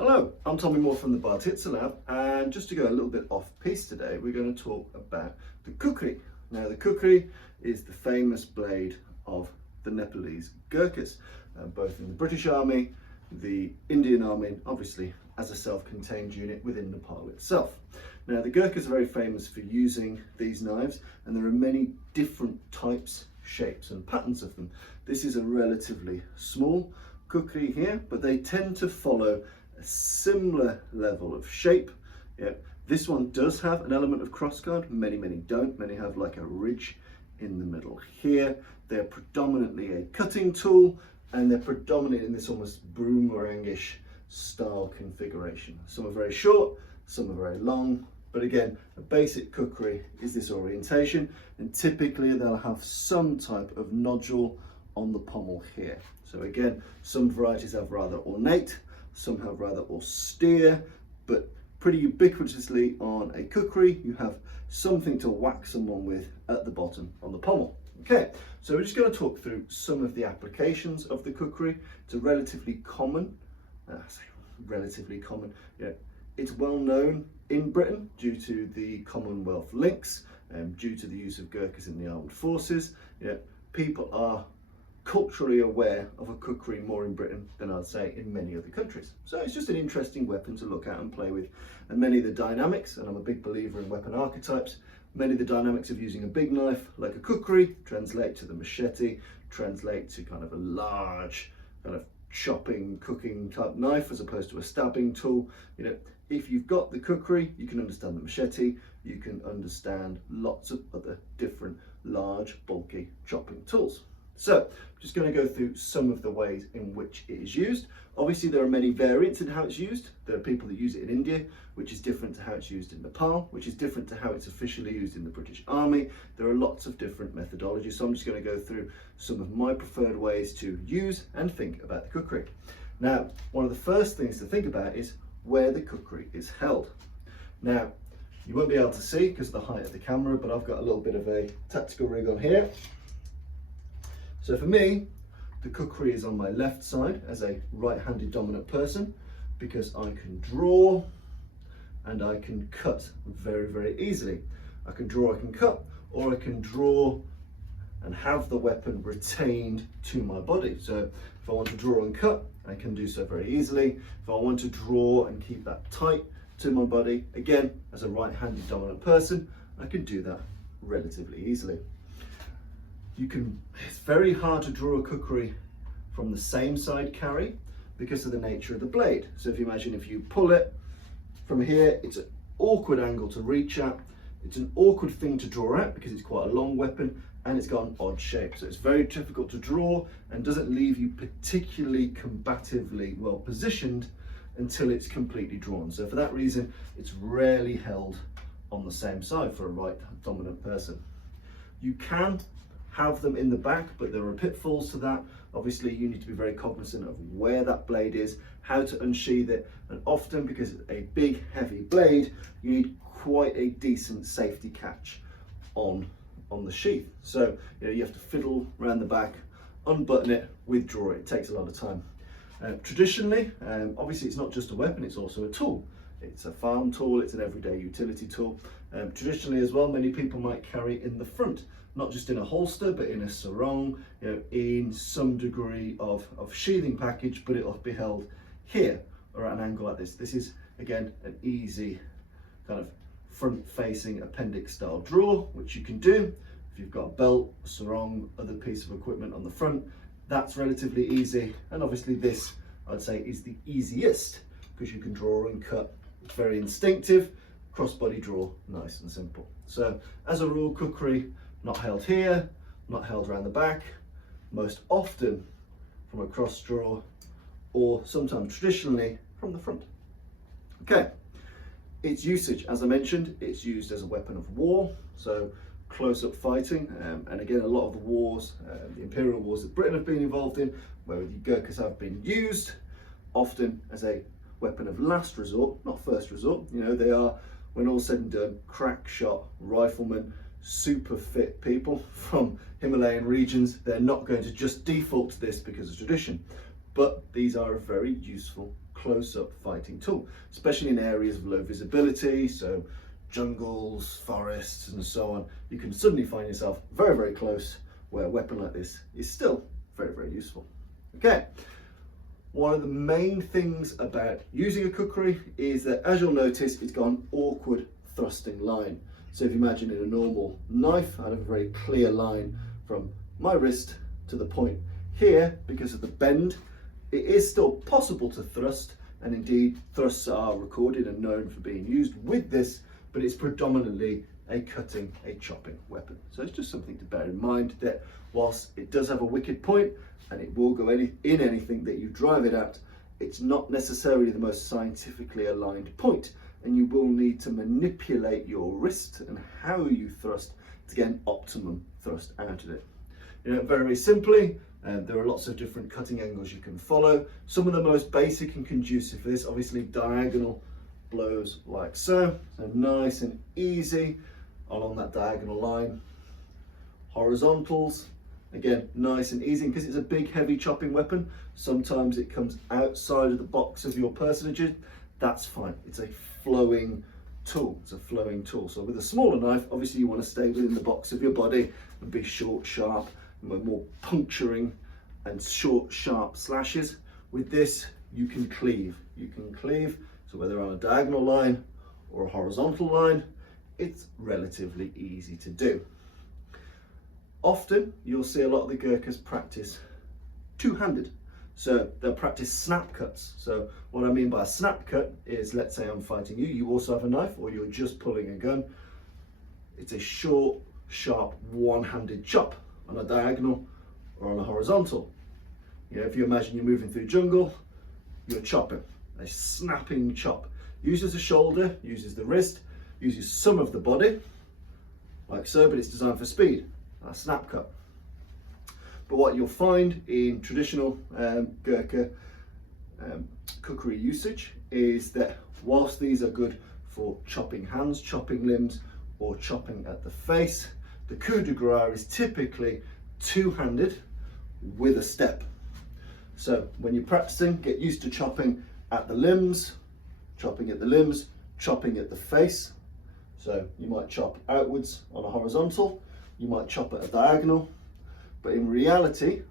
Hello, I'm Tommy Moore from the Bartitsu Lab, and just to go a little bit off piece today, we're going to talk about the Kukri. Now, the Kukri is the famous blade of the Nepalese Gurkhas, both in the British Army, the Indian Army, and obviously as a self-contained unit within Nepal itself. Now, the Gurkhas are very famous for using these knives, and there are many different types, shapes and patterns of them. This is a relatively small Kukri here, but they tend to follow a similar level of shape. This one does have an element of crossguard, many don't. Many have like a ridge in the middle here. They're predominantly a cutting tool, and they're predominantly in this almost boomerangish style configuration. Some are very short, some are very long, but again, a basic Kukri is this orientation, and typically they'll have some type of nodule on the pommel here. So again, some varieties have rather ornate, some have rather austere, but pretty ubiquitously on a Kukri, you have something to whack someone with at the bottom on the pommel. Okay, so we're just going to talk through some of the applications of the Kukri. It's a relatively common, it's well known in Britain due to the Commonwealth links, due to the use of Gurkhas in the armed forces. People are culturally aware of a Kukri more in Britain than I'd say in many other countries. So it's just an interesting weapon to look at and play with. And many of the dynamics, and I'm a big believer in weapon archetypes, many of the dynamics of using a big knife like a Kukri translate to the machete, translate to kind of a large kind of chopping, cooking type knife as opposed to a stabbing tool. If you've got the Kukri, you can understand the machete, you can understand lots of other different large, bulky chopping tools. So, I'm just going to go through some of the ways in which it is used. Obviously, there are many variants in how it's used. There are people that use it in India, which is different to how it's used in Nepal, which is different to how it's officially used in the British Army. There are lots of different methodologies, so I'm just going to go through some of my preferred ways to use and think about the Kukri. Now, one of the first things to think about is where the Kukri is held. Now, you won't be able to see because of the height of the camera, but I've got a little bit of a tactical rig on here. So for me, the Kukri is on my left side as a right-handed dominant person because I can draw and I can cut very easily. I can draw, I can cut, or I can draw and have the weapon retained to my body. So if I want to draw and cut, I can do so very easily. If I want to draw and keep that tight to my body, again, as a right-handed dominant person, I can do that relatively easily. It's very hard to draw a Kukri from the same side carry because of the nature of the blade. So if you imagine if you pull it from here, it's an awkward angle to reach at. It's an awkward thing to draw at because it's quite a long weapon and it's got an odd shape. So it's very difficult to draw and doesn't leave you particularly combatively well positioned until it's completely drawn. So for that reason, it's rarely held on the same side for a right dominant person. You can have them in the back, but there are pitfalls to that. Obviously, you need to be very cognizant of where that blade is, how to unsheath it, and often because it's a big, heavy blade, you need quite a decent safety catch on the sheath. So you have to fiddle around the back, unbutton it, withdraw it. It takes a lot of time. Traditionally, obviously, it's not just a weapon; it's also a tool. It's a farm tool. It's an everyday utility tool. Traditionally, as well, many people might carry it in the front. Not just in a holster, but in a sarong, in some degree of sheathing package, but it'll be held here or at an angle like this. This is, again, an easy kind of front-facing appendix style drawer, which you can do. If you've got a belt, a sarong, other piece of equipment on the front, that's relatively easy. And obviously this, I'd say, is the easiest because you can draw and cut. It's very instinctive, crossbody draw, nice and simple. So as a rule, Kukri, not held here, not held around the back, most often from a cross draw, or sometimes traditionally from the front. Okay, its usage, as I mentioned, it's used as a weapon of war, so close-up fighting, and again, a lot of the wars, the imperial wars that Britain have been involved in, where the Gurkhas have been used, often as a weapon of last resort, not first resort. They are, when all's said and done, crack shot riflemen, super fit people from Himalayan regions. They're not going to just default to this because of tradition, but these are a very useful close-up fighting tool, especially in areas of low visibility, so jungles, forests and so on. You can suddenly find yourself very, very close where a weapon like this is still very, very useful. Okay, one of the main things about using a kukri is that, as you'll notice, it's got an awkward thrusting line. So if you imagine in a normal knife, I have a very clear line from my wrist to the point. Here, because of the bend, it is still possible to thrust, and indeed thrusts are recorded and known for being used with this, but it's predominantly a cutting, a chopping weapon. So it's just something to bear in mind, that whilst it does have a wicked point and it will go in anything that you drive it at, it's not necessarily the most scientifically aligned point, and you will need to manipulate your wrist and how you thrust to get an optimum thrust out of it. You know, very, very simply, there are lots of different cutting angles you can follow. Some of the most basic and conducive for this, obviously diagonal blows like so. So nice and easy along that diagonal line. Horizontals, again, nice and easy, because it's a big heavy chopping weapon. Sometimes it comes outside of the box of your personages. That's fine. It's a flowing tool. It's a flowing tool. So with a smaller knife, obviously you want to stay within the box of your body and be short, sharp, and more puncturing and short, sharp slashes. With this, you can cleave. You can cleave. So whether on a diagonal line or a horizontal line, it's relatively easy to do. Often you'll see a lot of the Gurkhas practice two-handed. So they'll practice snap cuts. So what I mean by a snap cut is, let's say I'm fighting you, you also have a knife, or you're just pulling a gun. It's a short, sharp, one-handed chop on a diagonal or on a horizontal. You know, if you imagine you're moving through jungle, you're chopping, a snapping chop. Uses the shoulder, uses the wrist, uses some of the body, like so, but it's designed for speed, a snap cut. But what you'll find in traditional Gurkha kukri usage is that whilst these are good for chopping hands, chopping limbs, or chopping at the face, the coup de grace is typically two-handed with a step. So when you're practicing, get used to chopping at the limbs, chopping at the limbs, chopping at the face. So you might chop outwards on a horizontal, you might chop at a diagonal, but in reality,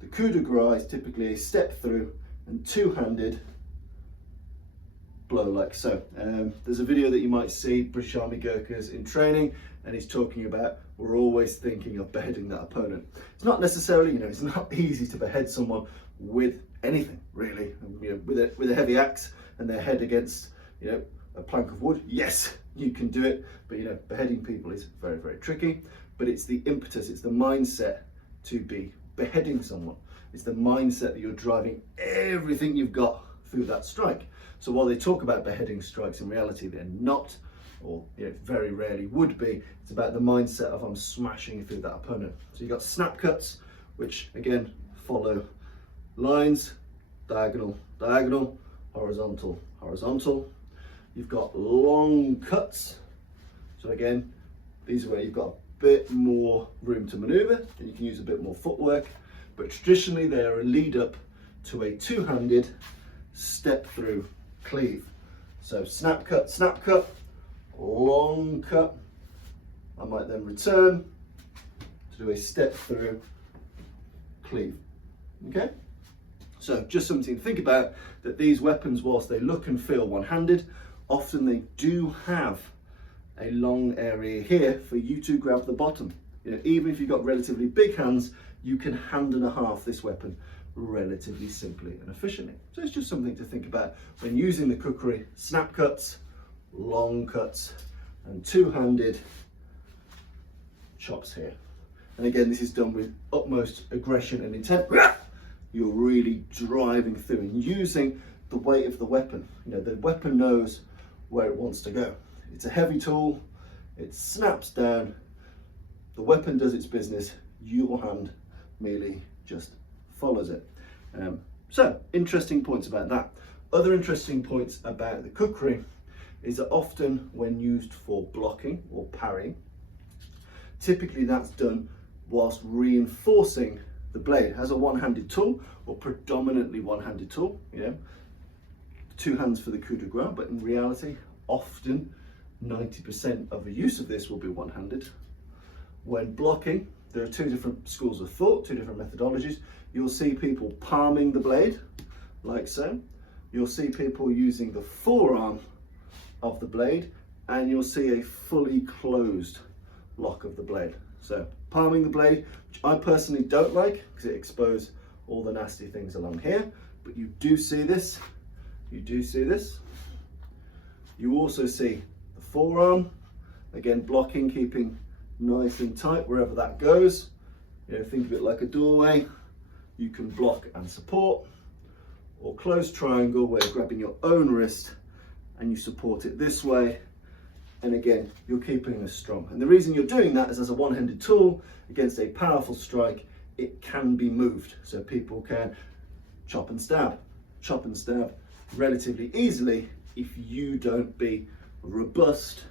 the coup de grace is typically a step through and two-handed blow like so. There's a video that you might see, British Army Gurkhas in training, and he's talking about, we're always thinking of beheading that opponent. It's not necessarily, you know, it's not easy to behead someone with anything really. You know, with a heavy axe and their head against, you know, a plank of wood, yes, you can do it, but you know, beheading people is very, very tricky. But it's the impetus, it's the mindset to be beheading someone. It's the mindset that you're driving everything you've got through that strike. So while they talk about beheading strikes, in reality they're not, or you know, very rarely would be. It's about the mindset of I'm smashing through that opponent. So you've got snap cuts, which again follow lines, diagonal, diagonal, horizontal, horizontal. You've got long cuts. So again, these are where you've got a bit more room to maneuver and you can use a bit more footwork, but traditionally they are a lead up to a two-handed step through cleave. So snap cut, long cut. I might then return to do a step through cleave. Okay, so just something to think about, that these weapons, whilst they look and feel one-handed, often they do have a long area here for you to grab the bottom. You know, even if you've got relatively big hands, you can hand and a half this weapon relatively simply and efficiently. So it's just something to think about when using the kukri: snap cuts, long cuts, and two-handed chops here. And again, this is done with utmost aggression and intent. You're really driving through and using the weight of the weapon. You know, the weapon knows where it wants to go. It's a heavy tool, it snaps down, the weapon does its business, your hand merely just follows it. So, interesting points about that. Other interesting points about the kukri is that often when used for blocking or parrying, typically that's done whilst reinforcing the blade. It has a one-handed tool, or predominantly one-handed tool, you know, 2 hands for the coup de grace, but in reality, often 90% of the use of this will be one-handed. When blocking, there are 2 different schools of thought, 2 different methodologies. You'll see people palming the blade, like so. You'll see people using the forearm of the blade, and you'll see a fully closed lock of the blade. So palming the blade, which I personally don't like because it exposes all the nasty things along here, but you do see this. You do see this. You also see the forearm, again blocking, keeping nice and tight wherever that goes. You know, think of it like a doorway. You can block and support, or closed triangle where you're grabbing your own wrist and you support it this way, and again you're keeping it strong. And the reason you're doing that is, as a one-handed tool against a powerful strike, it can be moved, so people can chop and stab relatively easily if you don't be robust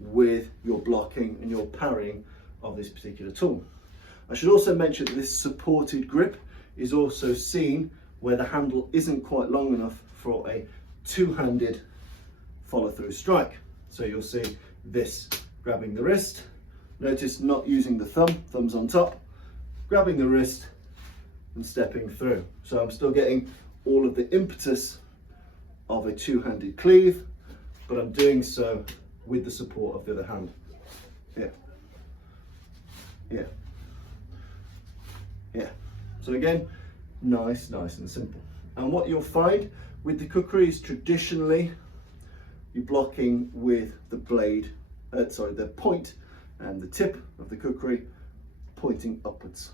with your blocking and your parrying of this particular tool. I should also mention that this supported grip is also seen where the handle isn't quite long enough for a 2-handed follow-through strike. So you'll see this grabbing the wrist. Notice not using the thumbs on top, grabbing the wrist and stepping through. So I'm still getting all of the impetus of a 2-handed cleave, but I'm doing so with the support of the other hand. Yeah. So again, nice and simple. And what you'll find with the kukri is traditionally you're blocking with the blade, the point and the tip of the kukri pointing upwards.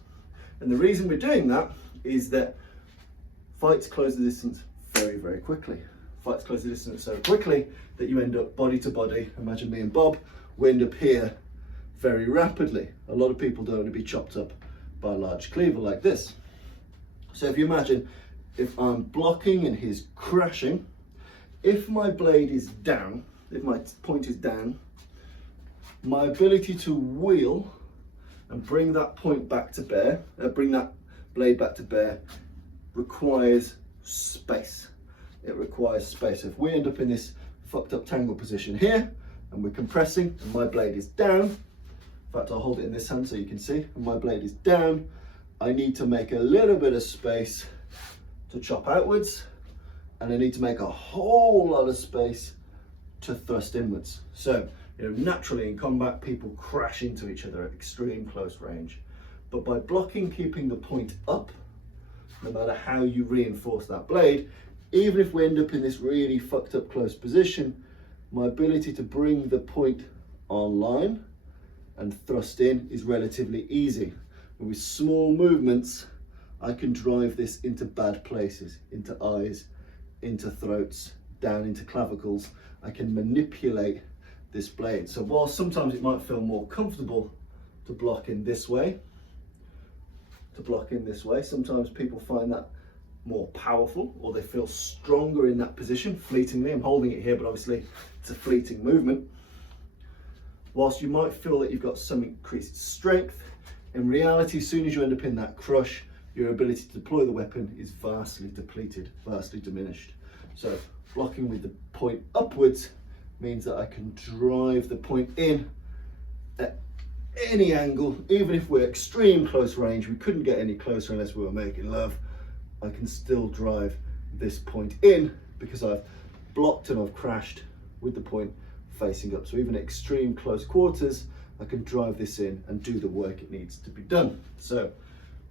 And the reason we're doing that is that fights close the distance very quickly. Fights close the distance so quickly that you end up body to body. Imagine me and Bob, we end up here very rapidly. A lot of people don't want to be chopped up by a large cleaver like this. So if you imagine, if I'm blocking and he's crashing, if my blade is down, if my point is down, my ability to wheel and bring that point back to bear, bring that blade back to bear, requires space. It requires space. If we end up in this fucked up tangle position here, and we're compressing, and my blade is down, in fact I'll hold it in this hand so you can see, and my blade is down, I need to make a little bit of space to chop outwards, and I need to make a whole lot of space to thrust inwards. So, you know, naturally in combat people crash into each other at extreme close range, but by blocking, keeping the point up, no matter how you reinforce that blade, even if we end up in this really fucked up close position, my ability to bring the point online and thrust in is relatively easy. And with small movements, I can drive this into bad places, into eyes, into throats, down into clavicles. I can manipulate this blade. So while sometimes it might feel more comfortable to block in this way, sometimes people find that more powerful, or they feel stronger in that position fleetingly. I'm holding it here, but obviously it's a fleeting movement. Whilst you might feel that you've got some increased strength, in reality, as soon as you end up in that crush, your ability to deploy the weapon is vastly depleted, vastly diminished. So blocking with the point upwards means that I can drive the point in at any angle. Even if we're extreme close range, we couldn't get any closer unless we were making love, I can still drive this point in because I've blocked and I've crashed with the point facing up. So even at extreme close quarters, I can drive this in and do the work it needs to be done. So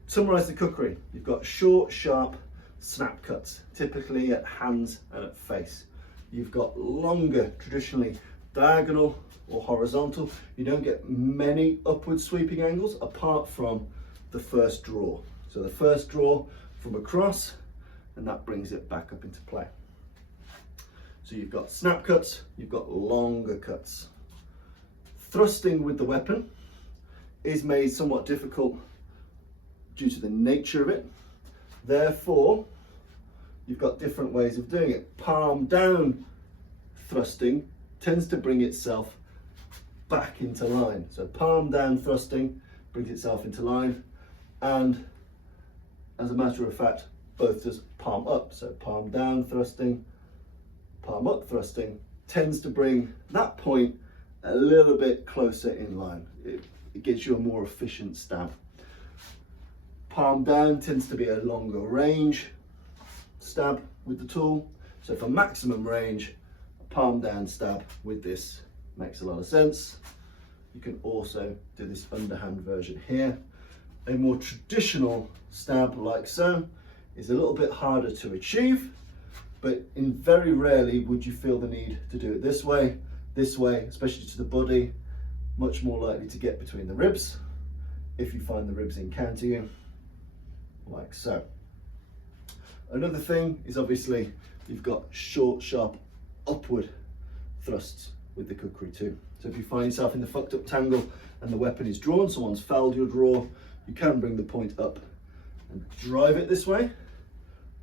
summarize the kukri. You've got short, sharp snap cuts, typically at hands and at face. You've got longer, traditionally diagonal or horizontal. You don't get many upward sweeping angles apart from the first draw. So the first draw from across, and that brings it back up into play. So you've got snap cuts, you've got longer cuts. Thrusting with the weapon is made somewhat difficult due to the nature of it. Therefore, you've got different ways of doing it. Palm down thrusting tends to bring itself back into line. So palm down thrusting brings itself into line. and as a matter of fact, both does palm up. So palm down thrusting, palm up thrusting tends to bring that point a little bit closer in line. It gives you a more efficient stab. Palm down tends to be a longer range stab with the tool. So for maximum range, a palm down stab with this makes a lot of sense. You can also do this underhand version here. A more traditional stab like so is a little bit harder to achieve, but very rarely would you feel the need to do it this way, especially to the body, much more likely to get between the ribs if you find the ribs encounter you, like so. Another thing is obviously you've got short, sharp, upward thrusts with the kukri too. So if you find yourself in the fucked up tangle and the weapon is drawn, someone's fouled your draw, you can bring the point up and drive it this way.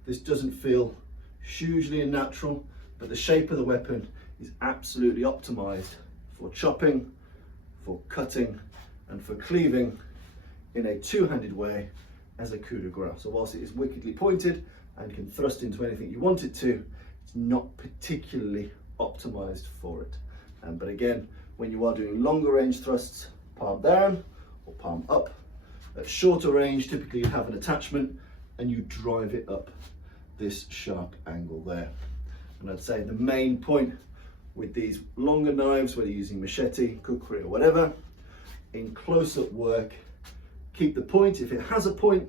This doesn't feel hugely unnatural, but the shape of the weapon is absolutely optimized for chopping, for cutting, and for cleaving in a two-handed way as a coup de grace. So whilst it is wickedly pointed and can thrust into anything you want it to, it's not particularly optimized for it. But again, when you are doing longer range thrusts, palm down or palm up. At shorter range, typically you have an attachment and you drive it up this sharp angle there. And I'd say the main point with these longer knives, whether you're using machete, kukri or whatever, in close-up work, keep the point, if it has a point,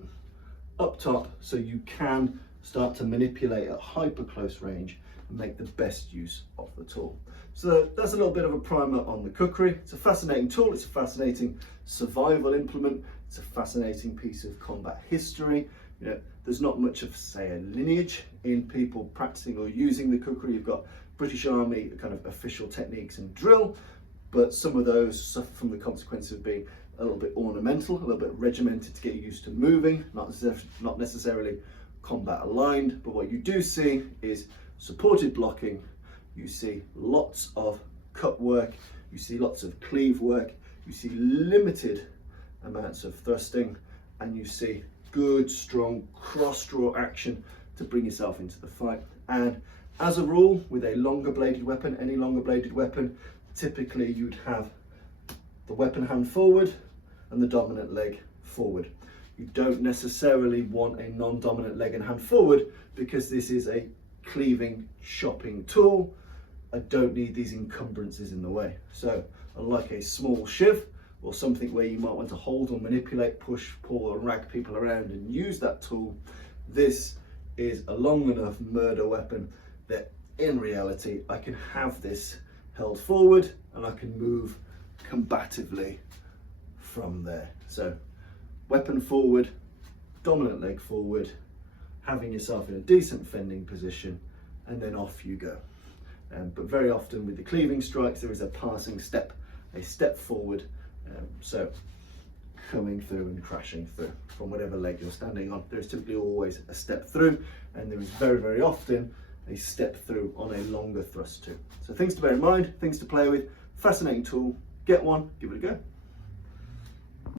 up top, so you can start to manipulate at hyper close range and make the best use of the tool. So that's a little bit of a primer on the kukri. It's a fascinating tool, it's a fascinating survival implement, it's a fascinating piece of combat history. You know, there's not much of, say, a lineage in people practicing or using the kukri. You've got British Army kind of official techniques and drill, but some of those suffer from the consequence of being a little bit ornamental, a little bit regimented to get you used to moving, not necessarily combat aligned. But what you do see is supported blocking, you see lots of cut work, you see lots of cleave work, you see limited amounts of thrusting, and you see good strong cross draw action to bring yourself into the fight. And as a rule, with a longer bladed weapon, any longer bladed weapon, typically you'd have the weapon hand forward and the dominant leg forward. You don't necessarily want a non-dominant leg and hand forward because this is a cleaving, chopping tool. I don't need these encumbrances in the way. So unlike a small shiv or something where you might want to hold or manipulate, push, pull or rag people around and use that tool, this is a long enough murder weapon that in reality I can have this held forward and I can move combatively from there. So weapon forward, dominant leg forward, having yourself in a decent fending position, and then off you go. But very often with the cleaving strikes there is a passing step, a step forward, so coming through and crashing through from whatever leg you're standing on. There's typically always a step through, and there is very, very often a step through on a longer thrust too. So things to bear in mind, things to play with, fascinating tool, get one, give it a go.